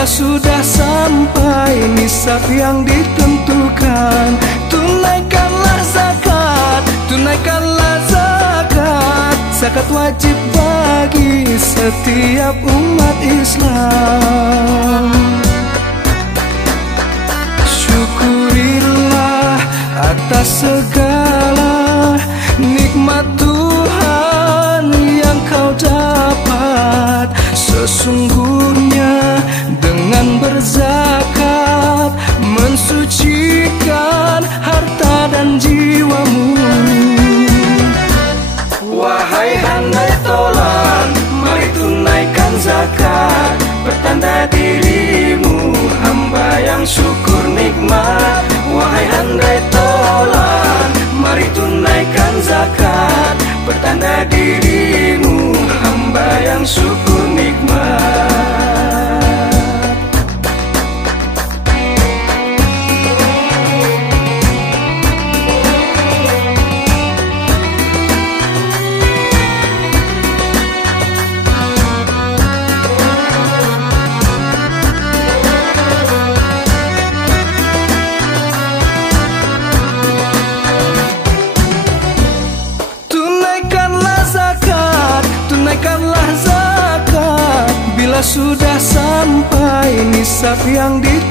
Bila sudah sampai nisab yang ditentukan, tunaikanlah zakat, tunaikanlah zakat. Zakat wajib bagi setiap umat Islam. Syukurilah atas segala nikmat Tuhan yang kau dapat. Sesungguhnya dengan berzakat mensucikan harta dan jiwamu. Wahai handai tolan, mari tunaikan zakat, pertanda dirimu hamba yang syukur nikmat. Wahai handai tolan, mari tunaikan zakat, pertanda dirimu hamba yang syukur nikmat. Tunaikanlah zakat bila sudah sampai nisab yang ditentukan.